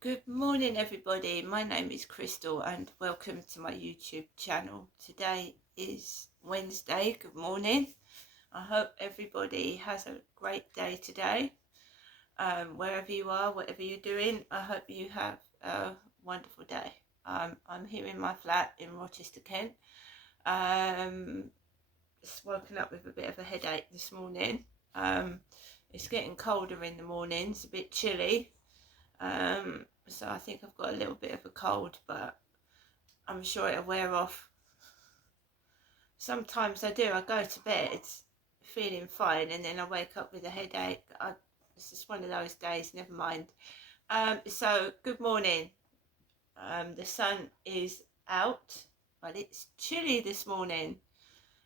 Good morning, everybody. My name is Crystal, and welcome to my YouTube channel. Today is Wednesday. Good morning. I hope everybody has a great day today. Wherever you are, whatever you're doing, I hope you have a wonderful day. I'm here in my flat in Rochester, Kent. Just woken up with a bit of a headache this morning. It's getting colder in the mornings, a bit chilly. So I think I've got a little bit of a cold, but I'm sure it'll wear off. Sometimes I do. I go to bed feeling fine, and then I wake up with a headache. It's just one of those days. Never mind. So good morning. The sun is out, but it's chilly this morning.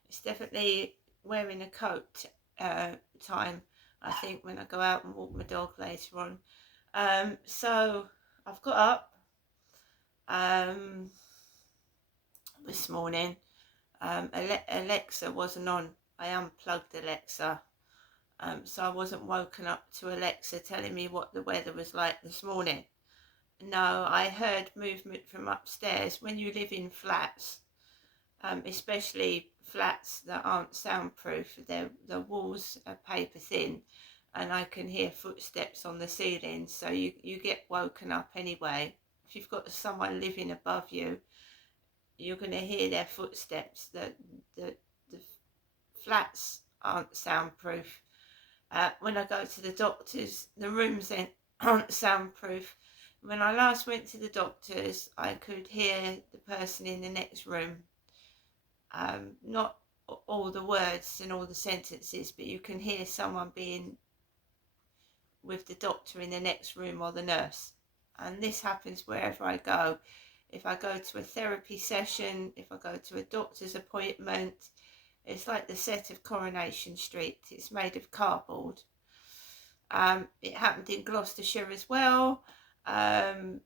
It's definitely wearing a coat time, I think, when I go out and walk my dog later on. So I've got up this morning. Alexa wasn't on. I unplugged Alexa, so I wasn't woken up to Alexa telling me what the weather was like this morning. No, I heard movement from upstairs. When you live in flats, especially flats that aren't soundproof, the walls are paper thin, and I can hear footsteps on the ceiling, so you get woken up anyway. If you've got someone living above you, you're going to hear their footsteps. The flats aren't soundproof. When I go to the doctors, the rooms then aren't soundproof. When I last went to the doctors, I could hear the person in the next room. Not all the words and all the sentences, but you can hear someone being with the doctor in the next room or the nurse. And this happens wherever I go. If I go to a therapy session, if I go to a doctor's appointment, it's like the set of Coronation Street. It's made of cardboard. It happened in Gloucestershire as well. The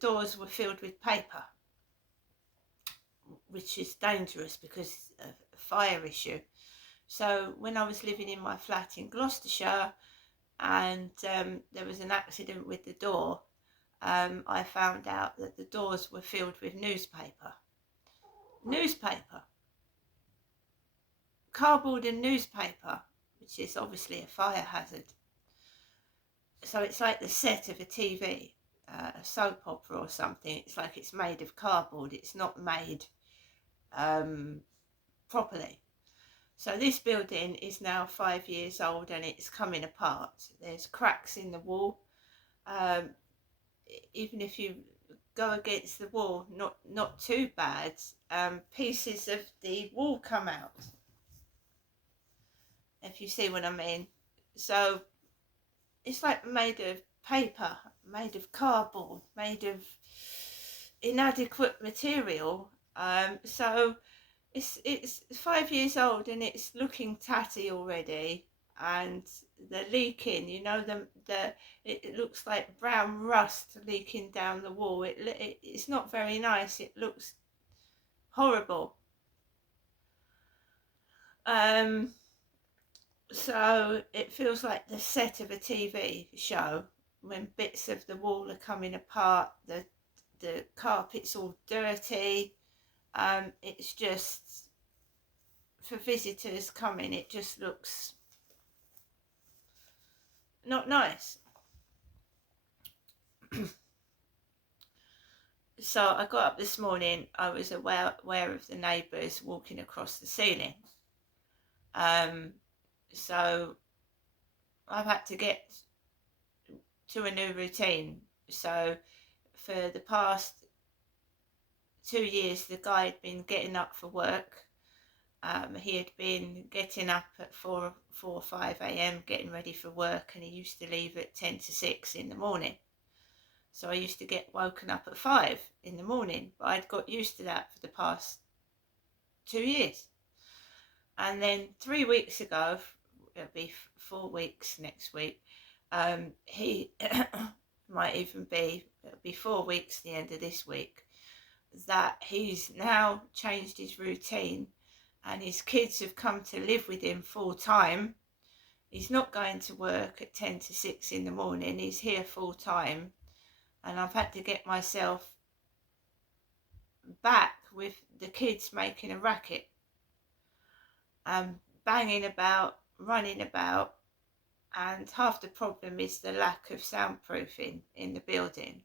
doors were filled with paper, which is dangerous because of a fire issue. So when I was living in my flat in Gloucestershire and there was an accident with the door, I found out that the doors were filled with newspaper. Cardboard and newspaper, which is obviously a fire hazard. So it's like the set of a TV, a soap opera or something. It's like it's made of cardboard. It's not made properly. So this building is now 5 years old and it's coming apart. There's cracks in the wall. Even if you go against the wall, not too bad. Pieces of the wall come out, if you see what I mean. So it's like made of paper, made of cardboard, made of inadequate material. So it's 5 years old and it's looking tatty already, and the leaking, it looks like brown rust leaking down the wall. It's not very nice. It looks horrible. So it feels like the set of a TV show when bits of the wall are coming apart, the carpet's all dirty. It's just, for visitors coming, it just looks not nice. So I got up this morning, I was aware of the neighbours walking across the ceiling. So I've had to get to a new routine. So for the past 2 years, the guy had been getting up for work. He had been getting up at 4 or 5 a.m, getting ready for work, and he used to leave at 10 to 6 in the morning. So I used to get woken up at 5 in the morning, but I'd got used to that for the past 2 years. And then 3 weeks ago, it'll be 4 weeks next week, he might even be, it'll be 4 weeks the end of this week, that he's now changed his routine and his kids have come to live with him full time. He's not going to work at 10 to 6 in the morning. He's here full time. and I've had to get myself back with the kids making a racket, banging about, running about, and half the problem is the lack of soundproofing in the building.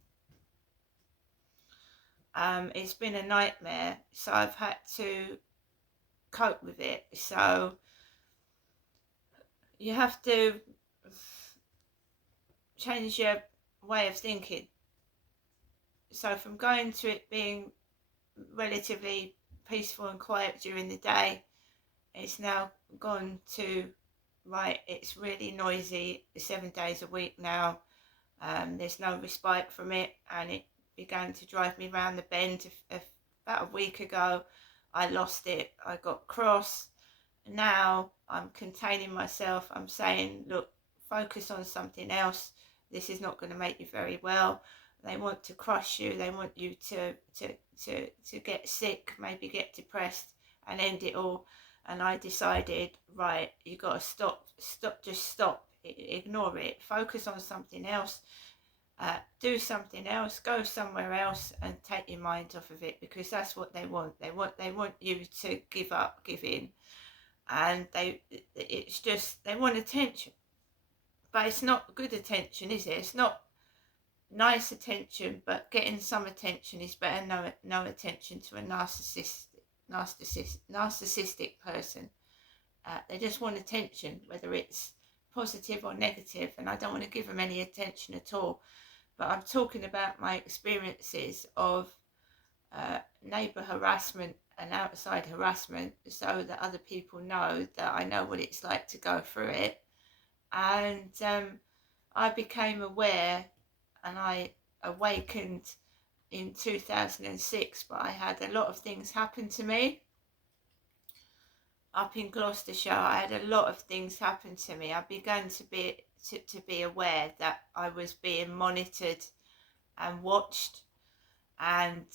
It's been a nightmare, so I've had to cope with it. So you have to change your way of thinking. So from going to it being relatively peaceful and quiet during the day, it's now gone to, right, it's really noisy 7 days a week now. There's no respite from it, and it began to drive me round the bend. About a week ago, I lost it. I got cross. Now I'm containing myself. I'm saying, look, focus on something else. This is not going to make you very well. They want to crush you. They want you to get sick, maybe get depressed, and end it all. And I decided, right, you got to stop, just stop. Ignore it. Focus on something else. Do something else. Go somewhere else and take your mind off of it, because that's what they want. They want you to give up, give in, and it's just, they want attention, but it's not good attention, is it? It's not nice attention, but getting some attention is better than no attention to a narcissistic person. They just want attention, whether it's positive or negative, and I don't want to give them any attention at all. But I'm talking about my experiences of neighbour harassment and outside harassment, so that other people know that I know what it's like to go through it. And I became aware, and I awakened in 2006, but I had a lot of things happen to me up in Gloucestershire. I had a lot of things happen to me. I began to be aware that I was being monitored and watched, and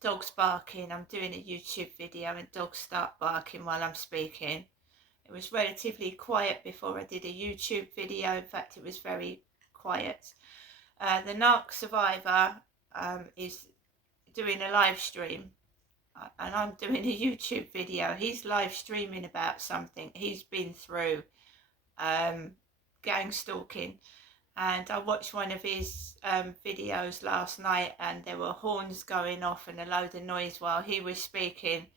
dogs barking. I'm doing a YouTube video and dogs start barking while I'm speaking. It was relatively quiet before I did a YouTube video. In fact, it was very quiet. The Narc survivor is doing a live stream, and I'm doing a YouTube video. He's live streaming about something he's been through, gang stalking. And I watched one of his videos last night, and there were horns going off and a load of noise while he was speaking.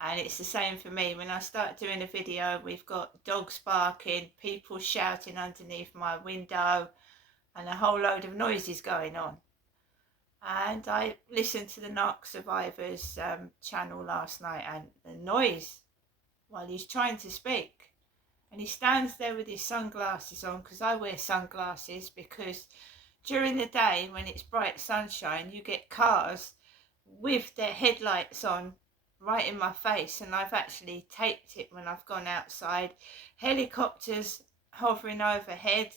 And it's the same for me. When I start doing a video, we've got dogs barking, people shouting underneath my window, and a whole load of noises going on. And I listened to the Narc Survivors channel last night, and the noise while he's trying to speak. And he stands there with his sunglasses on, because I wear sunglasses, because during the day when it's bright sunshine, you get cars with their headlights on right in my face, and I've actually taped it when I've gone outside. Helicopters hovering overhead,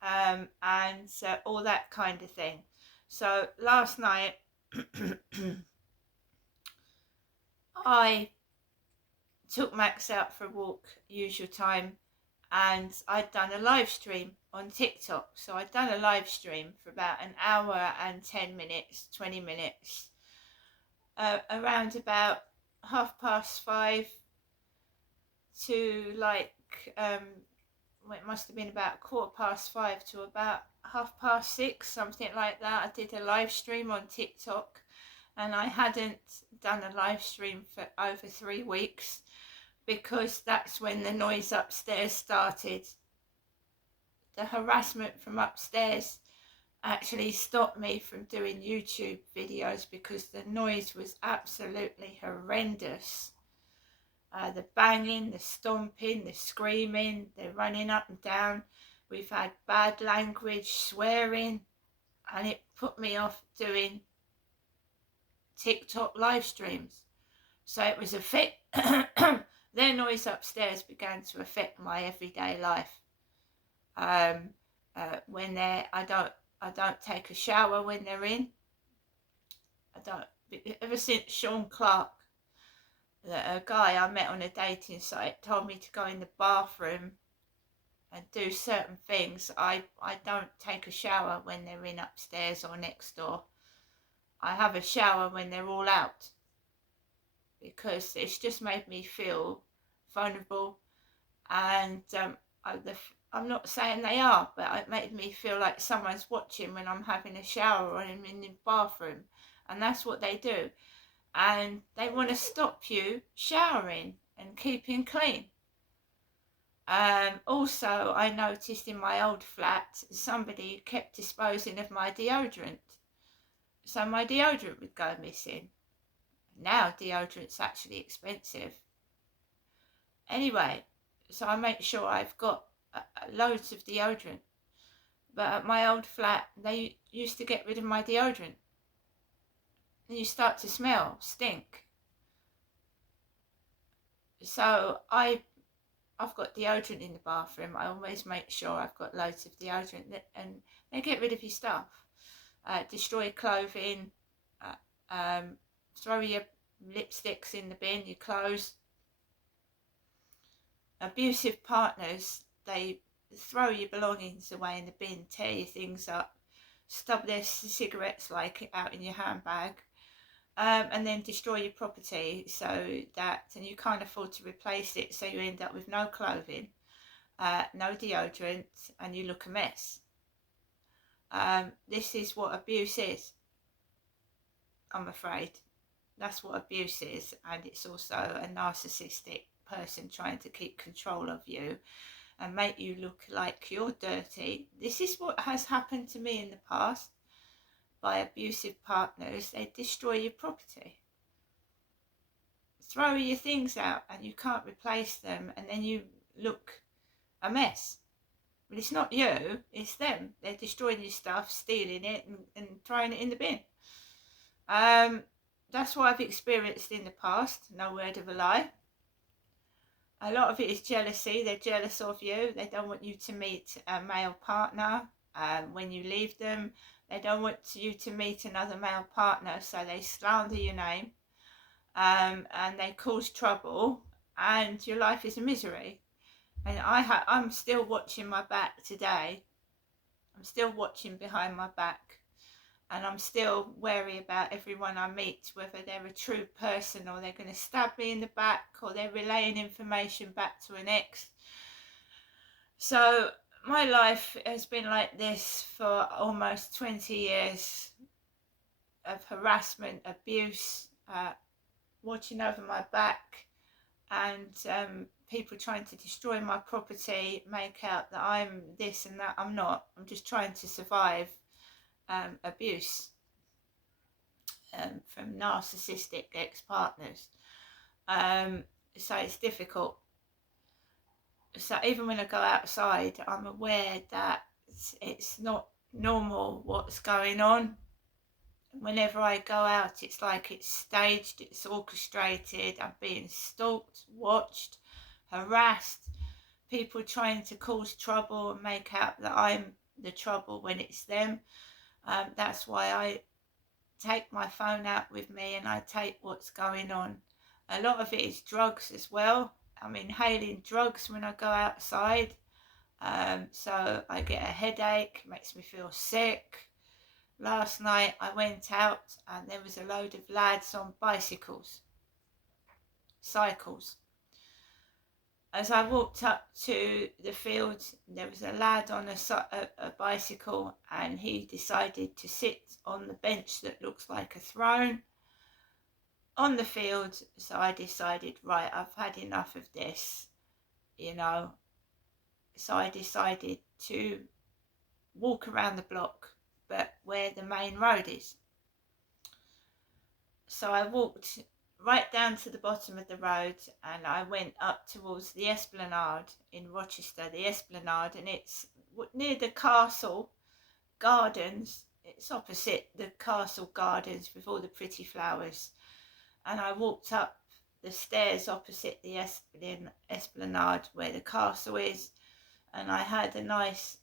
and all that kind of thing. So last night I took Max out for a walk, usual time, and I'd done a live stream on TikTok. So I'd done a live stream for about an hour and 10 minutes, 20 minutes, around about 5:30 to it must have been about 5:15 to about 6:30, something like that. I did a live stream on TikTok, and I hadn't done a live stream for over 3 weeks, because that's when the noise upstairs started. The harassment from upstairs actually stopped me from doing YouTube videos, because the noise was absolutely horrendous. The banging, the stomping, the screaming, the running up and down. We've had bad language, swearing, and it put me off doing TikTok live streams. So it was their noise upstairs began to affect my everyday life. When I don't take a shower when they're in. Ever since Sean Clark, a guy I met on a dating site, told me to go in the bathroom and do certain things. I don't take a shower when they're in upstairs or next door. I have a shower when they're all out, because it's just made me feel vulnerable. And I'm not saying they are, but it made me feel like someone's watching when I'm having a shower or I'm in the bathroom. And that's what they do. And they want to stop you showering and keeping clean. Also, I noticed in my old flat, somebody kept disposing of my deodorant. So my deodorant would go missing. Now deodorant's actually expensive. Anyway, so I make sure I've got loads of deodorant. But at my old flat, they used to get rid of my deodorant. And you start to smell, stink. So I've got deodorant in the bathroom. I always make sure I've got loads of deodorant, and they get rid of your stuff. Destroy clothing, throw your lipsticks in the bin, your clothes. Abusive partners, they throw your belongings away in the bin, tear your things up, stub their cigarettes like out in your handbag, and then destroy your property and you can't afford to replace it, so you end up with no clothing, no deodorant, and you look a mess. This is what abuse is, I'm afraid. That's what abuse is, and it's also a narcissistic person trying to keep control of you and make you look like you're dirty. This is what has happened to me in the past by abusive partners. They destroy your property, throw your things out, and you can't replace them, and then you look a mess. But it's not you, it's them. They're destroying your stuff, stealing it, and throwing it in the bin. That's what I've experienced in the past, no word of a lie. A lot of it is jealousy. They're jealous of you. They don't want you to meet a male partner when you leave them. They don't want you to meet another male partner, so they slander your name, and they cause trouble, and your life is a misery. And I'm still watching my back today. I'm still watching behind my back. And I'm still wary about everyone I meet, whether they're a true person or they're going to stab me in the back or they're relaying information back to an ex. So my life has been like this for almost 20 years of harassment, abuse, watching over my back, and people trying to destroy my property, make out that I'm this and that. I'm not. I'm just trying to survive abuse from narcissistic ex-partners. So it's difficult. So even when I go outside, I'm aware that it's not normal what's going on. Whenever I go out, it's like it's staged, it's orchestrated. I'm being stalked, watched, harassed, people trying to cause trouble and make out that I'm the trouble when it's them. That's why I take my phone out with me and I take what's going on. A lot of it is drugs as well. I'm inhaling drugs when I go outside. So I get a headache, makes me feel sick. Last night I went out and there was a load of lads on cycles. As I walked up to the field, there was a lad on a bicycle, and he decided to sit on the bench that looks like a throne on the field. So I decided, right, I've had enough of this, So I decided to walk around the block, but where the main road is. So I walked right down to the bottom of the road, and I went up towards the Esplanade in Rochester, and it's near the castle gardens. It's opposite the castle gardens with all the pretty flowers. And I walked up the stairs opposite the Esplanade where the castle is, and I had a nice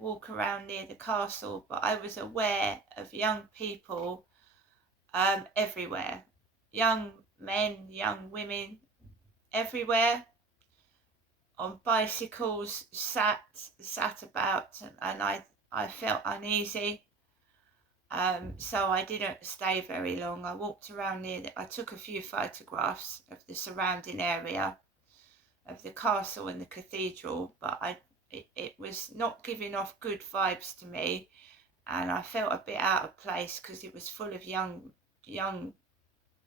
walk around near the castle, but I was aware of young people everywhere. Young men, young women, everywhere, on bicycles, sat about, and I felt uneasy. So I didn't stay very long. I walked around I took a few photographs of the surrounding area of the castle and the cathedral, but it was not giving off good vibes to me, and I felt a bit out of place because it was full of young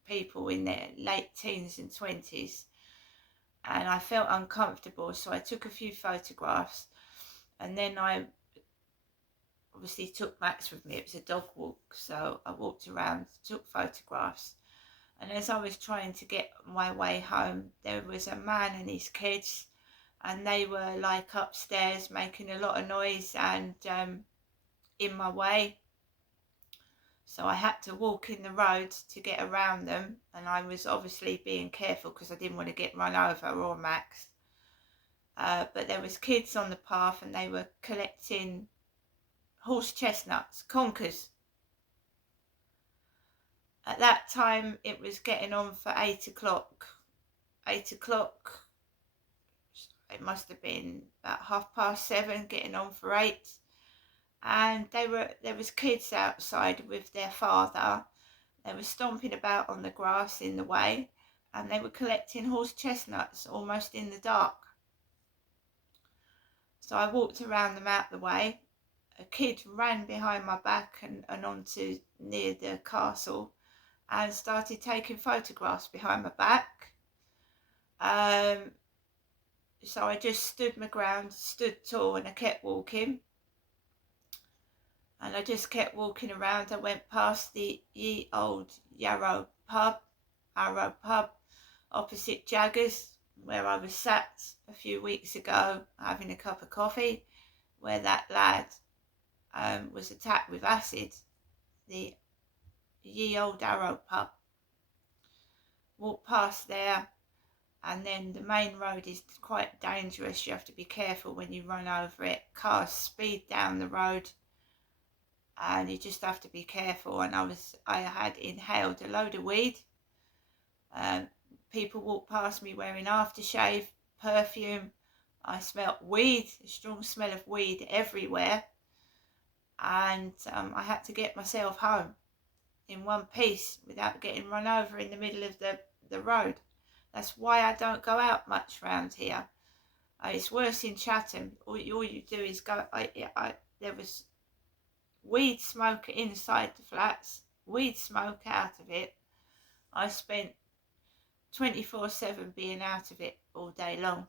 people in their late teens and 20s, and I felt uncomfortable. So I took a few photographs, and then I obviously took Max with me. It was a dog walk, so I walked around, took photographs, and as I was trying to get my way home, there was a man and his kids, and they were like upstairs making a lot of noise and in my way. So I had to walk in the road to get around them, and I was obviously being careful because I didn't want to get run over, or Max. But there was kids on the path, and they were collecting horse chestnuts, conkers. At that time, it was getting on for 8 o'clock. 8 o'clock, it must have been about 7:30, getting on for 8. And there was kids outside with their father. They were stomping about on the grass in the way, and they were collecting horse chestnuts almost in the dark. So I walked around them out the way. A kid ran behind my back and onto near the castle and started taking photographs behind my back. So I just stood my ground, stood tall, and I kept walking. And I just kept walking around. I went past the Ye Old Arrow pub, opposite Jaggers, where I was sat a few weeks ago having a cup of coffee, where that lad was attacked with acid. The Ye Old Arrow pub. Walked past there, and then the main road is quite dangerous. You have to be careful when you run over it. Cars speed down the road, and you just have to be careful. And I had inhaled a load of weed. People walked past me wearing aftershave, perfume. I smelt weed, a strong smell of weed everywhere. And I had to get myself home in one piece without getting run over in the middle of the road. That's why I don't go out much round here. It's worse in Chatham. All you do is go. There was weed smoke inside the flats, weed smoke out of it. I spent 24/7 being out of it all day long,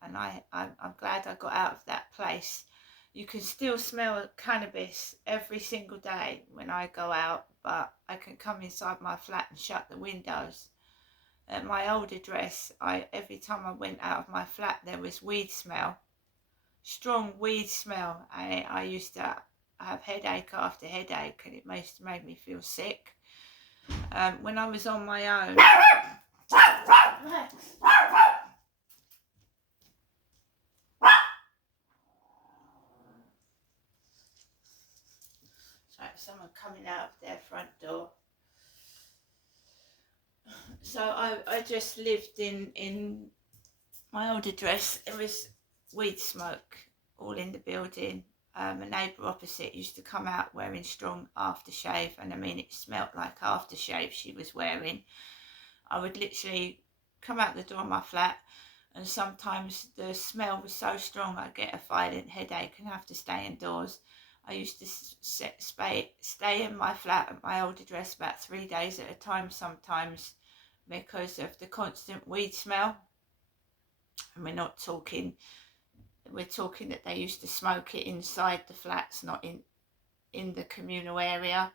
and I'm glad I got out of that place. You can still smell cannabis every single day when I go out, but I can come inside my flat and shut the windows. At my old address, every time I went out of my flat, there was weed smell, strong weed smell. I used to have headache after headache, and it made me feel sick. When I was on my own, Max. Sorry, someone coming out of their front door. So I just lived in my old address. There was weed smoke all in the building. A neighbour opposite used to come out wearing strong aftershave, and I mean, it smelt like aftershave she was wearing. I would literally come out the door of my flat, and sometimes the smell was so strong I'd get a violent headache and have to stay indoors. I used to stay in my flat at my old address about 3 days at a time sometimes, because of the constant weed smell. And we're talking that they used to smoke it inside the flats, not in the communal area.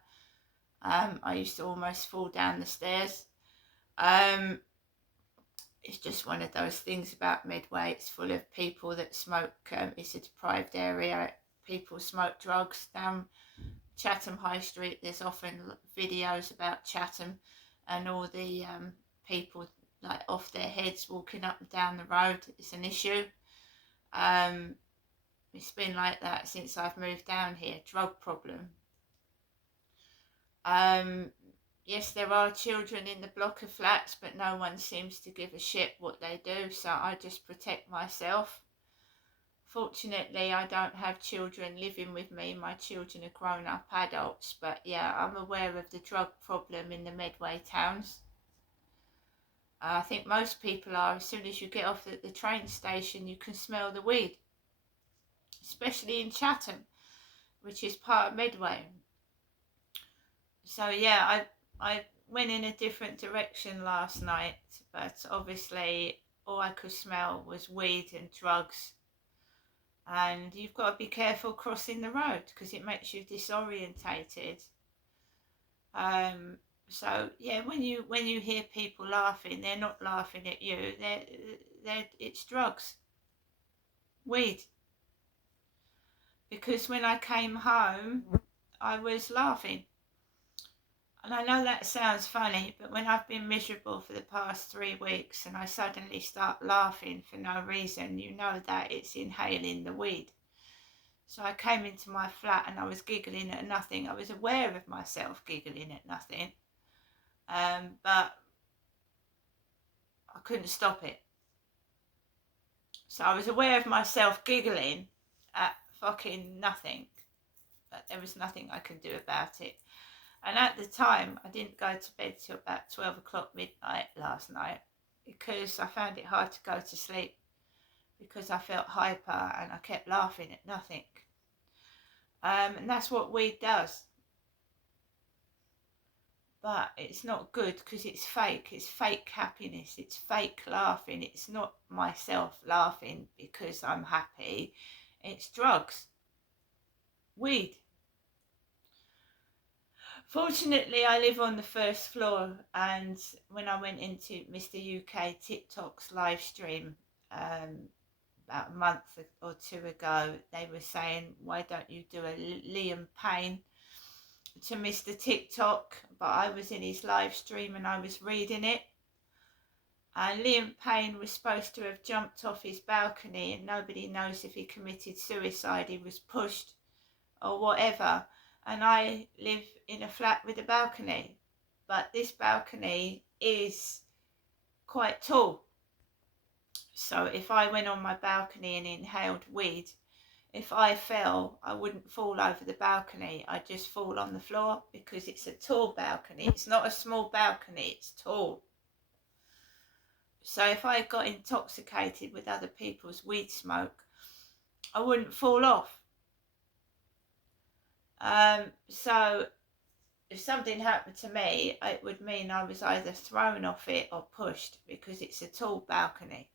I used to almost fall down the stairs. It's just one of those things about Medway. It's full of people that smoke. It's a deprived area. People smoke drugs down Chatham High Street. There's often videos about Chatham and all the people like off their heads walking up and down the road. It's an issue. It's been like that since I've moved down here. Drug problem. Yeah, yes, there are children in the block of flats, but no one seems to give a shit what they do, so I just protect myself. Fortunately, I don't have children living with me. My children are grown-up adults, but yeah, I'm aware of the drug problem in the Medway towns. I think most people are. As soon as you get off at the train station, you can smell the weed, especially in Chatham, which is part of Medway. So yeah, I went in a different direction last night, but obviously all I could smell was weed and drugs. And you've got to be careful crossing the road because it makes you disorientated. Um, so yeah, when you hear people laughing, they're not laughing at you. They're it's drugs, weed. Because when I came home, I was laughing. And I know that sounds funny, but when I've been miserable for the past 3 weeks and I suddenly start laughing for no reason, you know that it's inhaling the weed. So I came into my flat and I was giggling at nothing. I was aware of myself giggling at nothing, but I couldn't stop it. So I was aware of myself giggling at fucking nothing, but there was nothing I could do about it. And at the time, I didn't go to bed till about 12 o'clock midnight last night because I found it hard to go to sleep because I felt hyper and I kept laughing at nothing. And that's what weed does. But it's not good because it's fake. It's fake happiness. It's fake laughing. It's not myself laughing because I'm happy. It's drugs. Weed. Fortunately, I live on the first floor, and when I went into Mr. UK TikTok's live stream about a month or two ago, they were saying, why don't you do a Liam Payne to Mr. TikTok? But I was in his live stream and I was reading it. And Liam Payne was supposed to have jumped off his balcony, and nobody knows if he committed suicide, he was pushed or whatever. And I live in a flat with a balcony, but this balcony is quite tall. So if I went on my balcony and inhaled weed, if I fell, I wouldn't fall over the balcony. I'd just fall on the floor because it's a tall balcony. It's not a small balcony, it's tall. So if I got intoxicated with other people's weed smoke, I wouldn't fall off. So if something happened to me, it would mean I was either thrown off it or pushed because it's a tall balcony.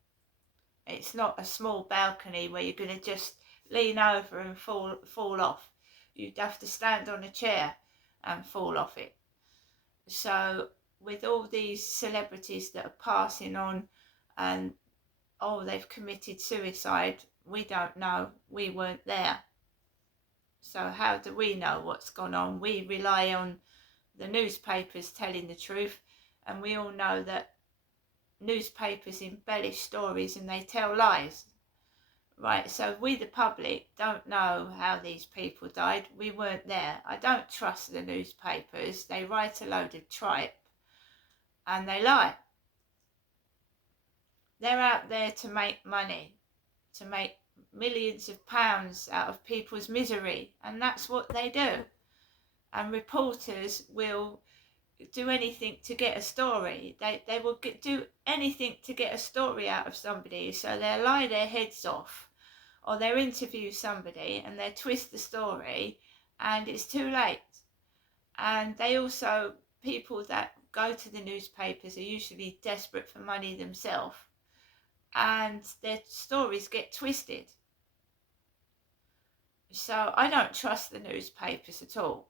It's not a small balcony where you're going to just lean over and fall off. You'd have to stand on a chair and fall off it. So with all these celebrities that are passing on and, oh, they've committed suicide, we don't know. We weren't there. So how do we know what's gone on? We rely on the newspapers telling the truth, and we all know that newspapers embellish stories and they tell lies. Right, so we the public don't know how these people died. We weren't there. I don't trust the newspapers. They write a load of tripe and they lie. They're out there to make money, to make millions of pounds out of people's misery, and that's what they do. And reporters will do anything to get a story. They will do anything to get a story out of somebody. So they'll lie their heads off, or they'll interview somebody and they'll twist the story, and it's too late. And they also, people that go to the newspapers are usually desperate for money themselves, and their stories get twisted. So I don't trust the newspapers at all.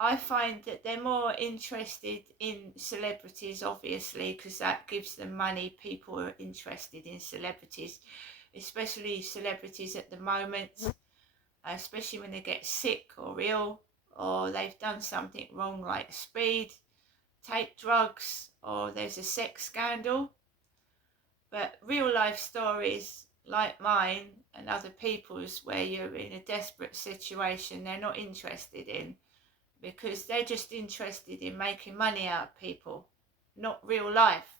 I find that they're more interested in celebrities, obviously, because that gives them money. People are interested in celebrities, especially celebrities at the moment, especially when they get sick or ill, or they've done something wrong like speed, take drugs, or there's a sex scandal. But real life stories like mine and other people's, where you're in a desperate situation, they're not interested in. because they're just interested in making money out of people, not real life.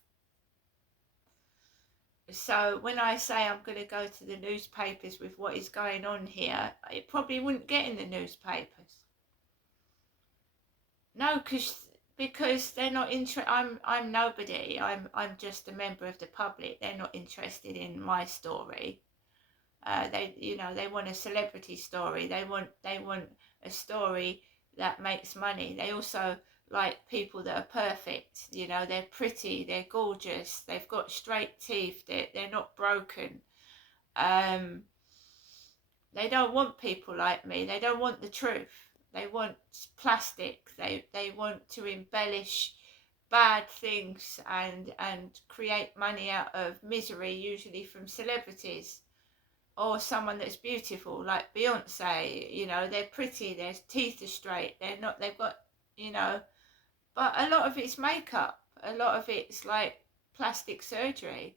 So when I say I'm going to go to the newspapers with what is going on here, it probably wouldn't get in the newspapers. No, because they're not interested. I'm nobody. I'm just a member of the public. They're not interested in my story. They want a celebrity story. They want a story that makes money. They also like people that are perfect. They're pretty, they're gorgeous, they've got straight teeth, they're not broken. They don't want people like me. They don't want the truth. They want plastic. They want to embellish bad things and create money out of misery, usually from celebrities or someone that's beautiful like Beyonce. They're pretty, their teeth are straight, they've got, but a lot of it's makeup, a lot of it's like plastic surgery.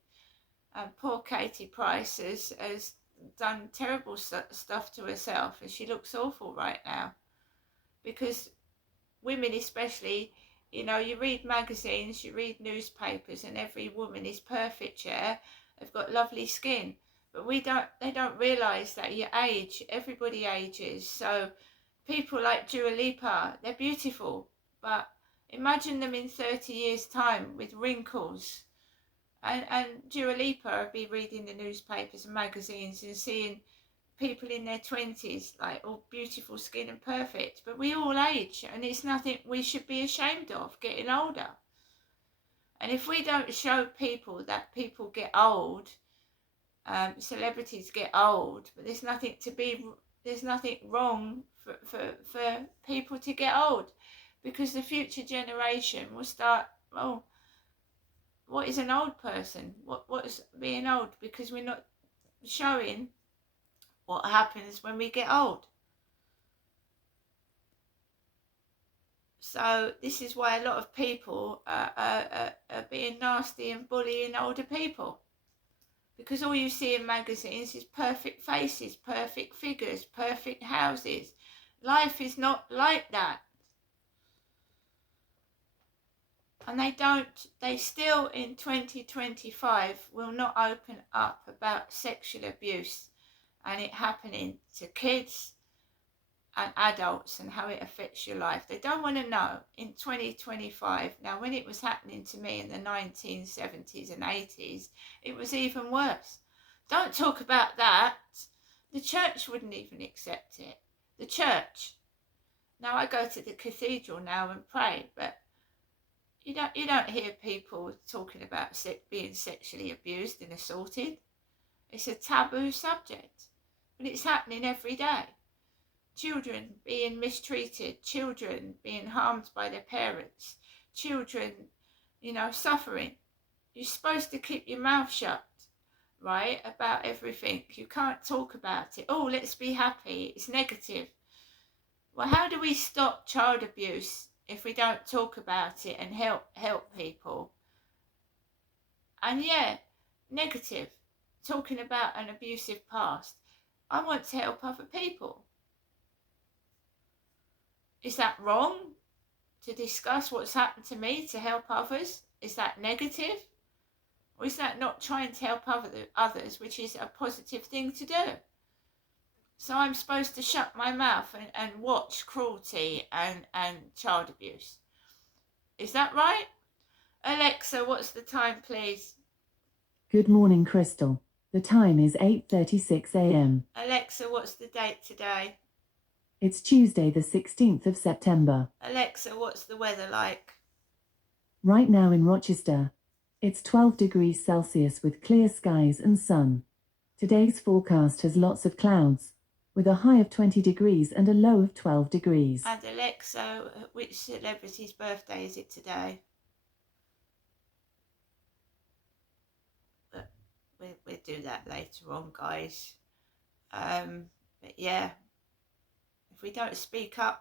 And poor Katie Price has done terrible stuff to herself, and she looks awful right now, because women especially, you read magazines, you read newspapers, and every woman is perfect, yeah, they've got lovely skin. But they don't realise that you age, everybody ages. So people like Dua Lipa, they're beautiful, but imagine them in 30 years' time with wrinkles. And Dua Lipa would be reading the newspapers and magazines and seeing people in their 20s, like all beautiful skin and perfect. But we all age, and it's nothing we should be ashamed of, getting older. And if we don't show people that people get old, celebrities get old, but there's nothing wrong for people to get old, because the future generation will start, oh, what is an old person? What is being old? Because we're not showing what happens when we get old. So this is why a lot of people are being nasty and bullying older people, because all you see in magazines is perfect faces, perfect figures, perfect houses. Life is not like that. And they still in 2025 will not open up about sexual abuse and it happening to kids and adults and how it affects your life. They don't want to know in 2025. Now, when it was happening to me in the 1970s and 80s, it was even worse. Don't talk about that. The church wouldn't even accept it. The church. Now, I go to the cathedral now and pray, but you don't hear people talking about being sexually abused and assaulted. It's a taboo subject, but it's happening every day. Children being mistreated, children being harmed by their parents, children, suffering. You're supposed to keep your mouth shut, right, about everything. You can't talk about it. Oh, let's be happy. It's negative. Well, how do we stop child abuse if we don't talk about it and help people? And yeah, negative, talking about an abusive past. I want to help other people. Is that wrong to discuss what's happened to me to help others? Is that negative? Or is that not trying to help others, which is a positive thing to do? So I'm supposed to shut my mouth and watch cruelty and child abuse. Is that right? Alexa, what's the time, please? Good morning, Crystal. The time is 8:36 a.m. Alexa, what's the date today? It's Tuesday, the 16th of September. Alexa, what's the weather like? Right now in Rochester, it's 12 degrees Celsius with clear skies and sun. Today's forecast has lots of clouds, with a high of 20 degrees and a low of 12 degrees. And Alexa, which celebrity's birthday is it today? We'll do that later on, guys. But yeah, if we don't speak up